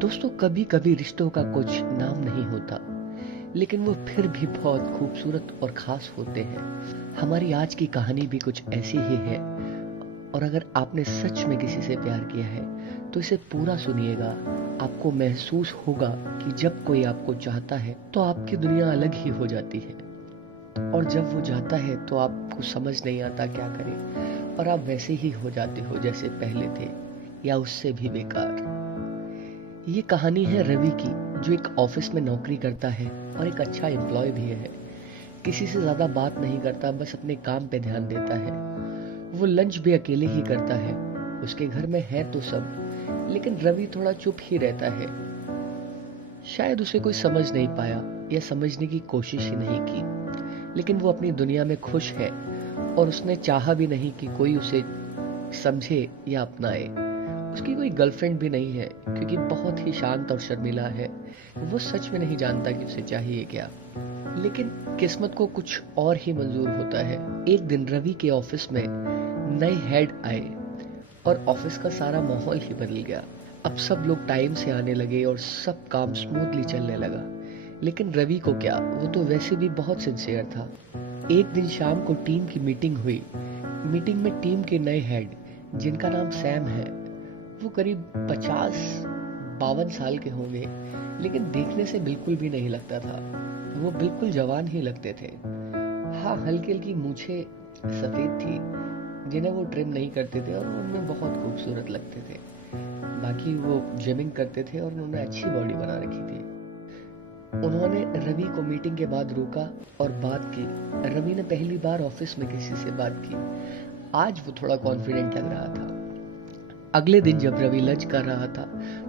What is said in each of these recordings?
दोस्तों, कभी कभी रिश्तों का कुछ नाम नहीं होता, लेकिन वो फिर भी बहुत खूबसूरत और खास होते हैं। हमारी आज की कहानी भी कुछ ऐसी ही है। और अगर आपने सच में किसी से प्यार किया है तो इसे पूरा सुनिएगा। आपको महसूस होगा कि जब कोई आपको चाहता है तो आपकी दुनिया अलग ही हो जाती है, और जब वो जाता है तो आपको समझ नहीं आता क्या करें, और आप वैसे ही हो जाते हो जैसे पहले थे, या उससे भी बेकार। ये कहानी है रवि की, जो एक ऑफिस में नौकरी करता है और एक अच्छा एम्प्लॉय भी है। किसी से ज्यादा बात नहीं करता, बस अपने काम पे ध्यान देता है। वो लंच भी अकेले ही करता है। उसके घर में है तो सब, लेकिन रवि थोड़ा चुप ही रहता है। शायद उसे कोई समझ नहीं पाया या समझने की कोशिश ही नहीं की, लेकिन वो अपनी दुनिया में खुश है, और उसने चाहा भी नहीं कि कोई उसे समझे या अपनाए। उसकी कोई गर्लफ्रेंड भी नहीं है, क्योंकि बहुत ही शांत और शर्मिला है। वो सच में नहीं जानता कि उसे चाहिए क्या। लेकिन किस्मत को कुछ और ही मंजूर होता है। एक दिन रवि के ऑफिस में नए हेड आए और ऑफिस का सारा माहौल ही बदल गया। अब सब लोग टाइम से आने लगे और सब काम स्मूथली चलने लगा। लेकिन रवि को क्या, वो तो वैसे भी बहुत सिंसियर था। एक दिन शाम को टीम की मीटिंग हुई। मीटिंग में टीम के नए हेड, जिनका नाम सैम है, वो करीब 50-52 साल के होंगे, लेकिन देखने से बिल्कुल भी नहीं लगता था। वो बिल्कुल जवान ही लगते थे। हाँ, हल्की हल्की मूछें सफेद थी, जिन्हें वो ट्रिम नहीं करते थे, और उनमें बहुत खूबसूरत लगते थे। बाकी वो जिमिंग करते थे और उन्होंने अच्छी बॉडी बना रखी थी। उन्होंने रवि को मीटिंग के बाद रोका और बात की। रवि ने पहली बार ऑफिस में किसी से बात की। आज वो थोड़ा कॉन्फिडेंट लग रहा था। अगले दिन जब रवि लंच कर रहा था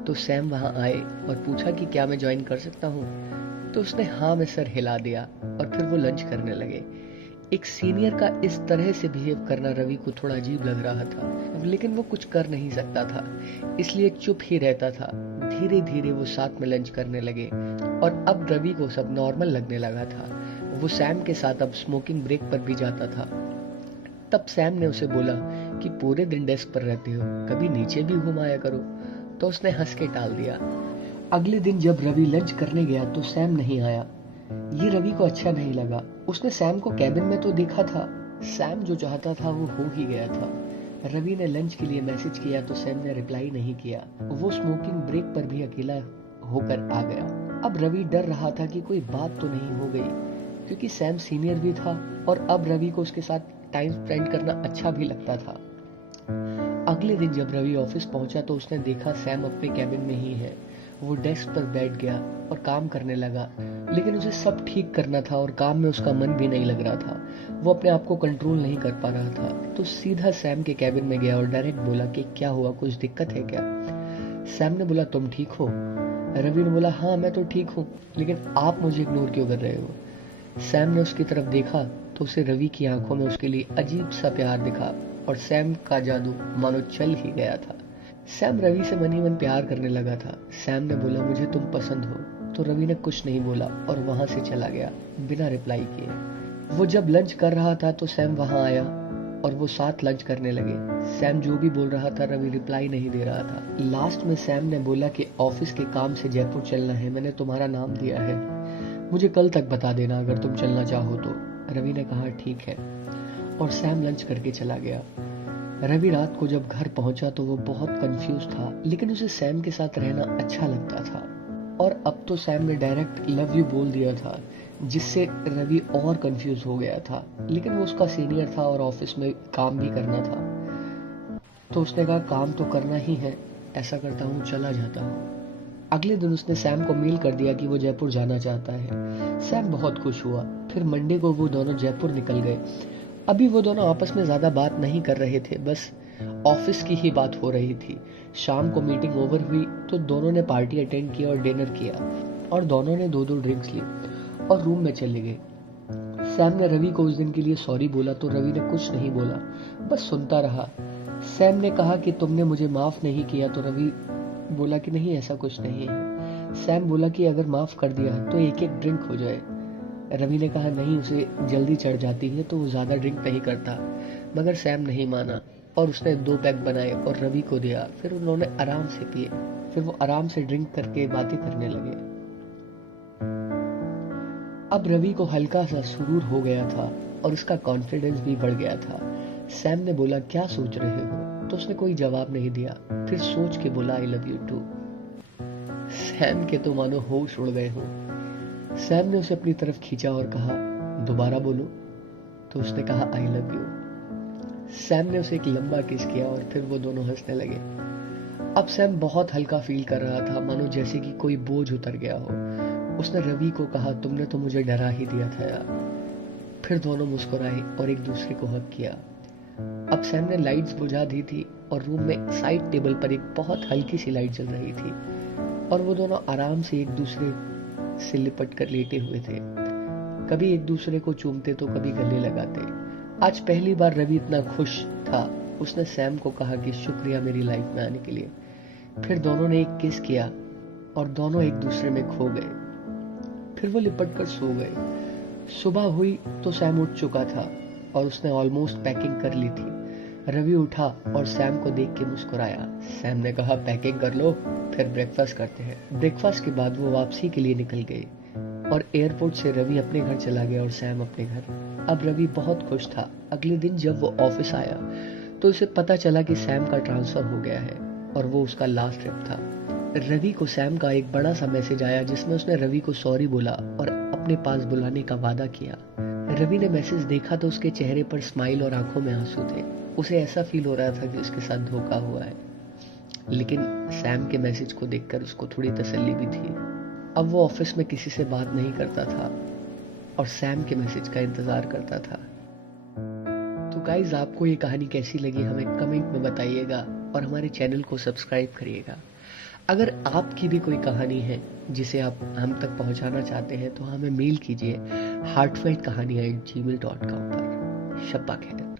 तो सैम वहां आए और पूछा कि क्या मैं ज्वाइन कर सकता हूँ। तो उसने हाँ में सर हिला दिया, और फिर वो लंच करने लगे। एक सीनियर का इस तरह से बिहेव करना रवि को थोड़ा अजीब लग रहा था, लेकिन वो कुछ कर नहीं सकता था, इसलिए चुप ही रहता था। धीरे धीरे वो साथ में लंच करने लगे, और अब रवि को सब नॉर्मल लगने लगा था। वो सैम के साथ अब स्मोकिंग ब्रेक पर भी जाता था। तब सैम ने उसे बोला कि पूरे दिन डेस्क पर रहते हो, कभी नीचे भी घुमाया करो। तो उसने हंस के टाल दिया। अगले दिन जब रवि लंच करने गया तो सैम नहीं आया। ये रवि को अच्छा नहीं लगा। उसने सैम को कैबिन में तो देखा था। सैम जो चाहता था वो हो ही गया था। रवि ने लंच के लिए मैसेज किया तो सैम ने रिप्लाई नहीं किया। वो स्मोकिंग ब्रेक पर भी अकेला होकर आ गया। अब रवि डर रहा था कि कोई बात तो नहीं हो गई, क्योंकि सैम सीनियर भी था, और अब रवि को उसके साथ टाइम स्पेंड करना अच्छा भी लगता था। अगले दिन जब रवि ऑफिस पहुंचा तो उसने देखा सैम अपने कैबिन में ही है। वो डेस्क पर बैठ गया और काम करने लगा, लेकिन उसे सब ठीक करना था और काम में उसका मन भी नहीं लग रहा था। वो अपने आप को कंट्रोल नहीं कर पा रहा था। तो सीधा सैम के कैबिन में गया और डायरेक्ट बोला कि क्या हुआ, कुछ दिक्कत है क्या। सैम ने बोला, तुम ठीक हो। रवि ने बोला, हाँ मैं तो ठीक हूँ, लेकिन आप मुझे इग्नोर क्यों कर रहे हो। सैम ने उसकी तरफ देखा तो उसे रवि की आंखों में उसके लिए अजीब सा प्यार दिखा, और सैम का जादू मानो चल ही गया था। सैम रवि से मन ही मन प्यार करने लगा था। सैम ने बोला, मुझे तुम पसंद हो। तो रवि ने कुछ नहीं बोला और वहां से चला गया बिना रिप्लाई किए। वो जब लंच कर रहा था तो सैम वहां आया और वो साथ लंच करने लगे। सैम जो भी बोल रहा था रवि रिप्लाई नहीं दे रहा था। लास्ट में सैम ने बोला कि ऑफिस के काम से जयपुर चलना है, मैंने तुम्हारा नाम दिया है, मुझे कल तक बता देना अगर तुम चलना चाहो तो। रवि ने कहा ठीक है, और सैम लंच करके चला गया। रवि रात को जब घर पहुंचा तो वो बहुत कंफ्यूज था, लेकिन उसे सैम के साथ रहना अच्छा लगता था। और अब तो सैम ने डायरेक्ट लव यू बोल दिया था, जिससे रवि और कंफ्यूज हो गया था। लेकिन वो उसका सीनियर था और ऑफिस में काम भी करना था, तो उसने कहा काम तो करना ही है, ऐसा करता हूँ चला जाता हूँ। अगले दिन उसने सैम को मेल कर दिया कि वो जयपुर जाना चाहता है। सैम बहुत खुश हुआ। फिर मंडे को वो दोनों जयपुर निकल गए। अभी वो दोनों आपस में ज्यादा बात नहीं कर रहे थे, बस ऑफिस की ही बात हो रही थी। शाम को मीटिंग ओवर हुई तो दोनों ने पार्टी अटेंड किया और डिनर किया, और दोनों ने 2-2 ड्रिंक्स ली और रूम में चले गए। सैम ने रवि को उस दिन के लिए सॉरी बोला तो रवि ने कुछ नहीं बोला, बस सुनता रहा। सैम ने कहा कि तुमने मुझे माफ नहीं किया, तो रवि बोला कि नहीं ऐसा कुछ नहीं है। सैम बोला कि अगर माफ कर दिया तो एक एक ड्रिंक हो जाए। रवि ने कहा नहीं, उसे जल्दी चढ़ जाती है तो वो ज्यादा ड्रिंक नहीं करता। मगर सैम नहीं माना और उसने 2 पैक बनाए और रवि को दिया। फिर उन्होंने आराम से पिए। फिर वो आराम से ड्रिंक करके बातें करने लगे। अब रवि को हल्का सा सुरूर हो गया था और उसका कॉन्फिडेंस भी बढ़ गया था। सैम ने बोला, क्या सोच रहे हो? तो उसने कोई जवाब नहीं दिया। फिर सोच के बोला, I love you too. Sam के तो मानो होश उड़ गए हो। सैम ने उसे अपनी तरफ खींचा और कहा, दोबारा बोलो। तो उसने कहा, आई लव यू। सैम ने उसे एक लंबा किस किया और फिर वो दोनों हंसने लगे। अब सैम बहुत हल्का फील कर रहा था, मानो जैसे कि कोई बोझ उतर गया हो। उसने रवि को कहा, तुमने तो मुझे डरा ही दिया था यार। फिर दोनों मुस्कुराए और एक दूसरे को हग किया। अब सैम ने लाइट्स बुझा दी थी और रूम में साइड टेबल पर एक बहुत हल्की सी लाइट जल रही थी और वो दोनों आराम से एक दूसरे से लिपट कर लेटे हुए थे। कभी एक दूसरे को चूमते तो कभी गले लगाते। आज पहली बार रवि इतना खुश था। उसने सैम को कहा कि शुक्रिया मेरी लाइफ में आने के लिए। फिर दोनों ने एक किस किया और दोनों एक दूसरे में खो गए। फिर वो लिपट कर सो गए। सुबह हुई तो सैम उठ चुका था और उसने ऑलमोस्ट पैकिंग कर ली थी। रवि उठा और सैम को देख के मुस्कुराया। सैम ने कहा, पैकिंग कर लो, फिर ब्रेकफास्ट करते हैं। ब्रेकफास्ट के बाद वो वापसी के लिए निकल गए और एयरपोर्ट से रवि अपने घर चला गया और सैम अपने घर। अब रवि बहुत खुश था। अगले दिन जब वो ऑफिस आया तो उसे पता चला कि सैम का ट्रांसफर हो गया है और वो उसका लास्ट ट्रिप था। रवि को सैम का एक बड़ा सा मैसेज आया जिसमें उसने रवि को सॉरी बोला और अपने पास बुलाने का वादा किया। रवि ने मैसेज देखा तो उसके चेहरे पर स्माइल और आंखों में आंसू थे। उसे ऐसा फील हो रहा था कि उसके साथ धोखा हुआ है, लेकिन सैम के मैसेज को देखकर उसको थोड़ी तसल्ली भी थी। अब वो ऑफिस में किसी से बात नहीं करता था और सैम के मैसेज का इंतजार करता था। तो गाइज, आपको ये कहानी कैसी लगी हमें कमेंट में बताइएगा और हमारे चैनल को सब्सक्राइब करिएगा। अगर आपकी भी कोई कहानी है जिसे आप हम तक पहुंचाना चाहते हैं तो हमें मेल कीजिए heartfeltkahani@gmail.com पर। शब्बा खैर।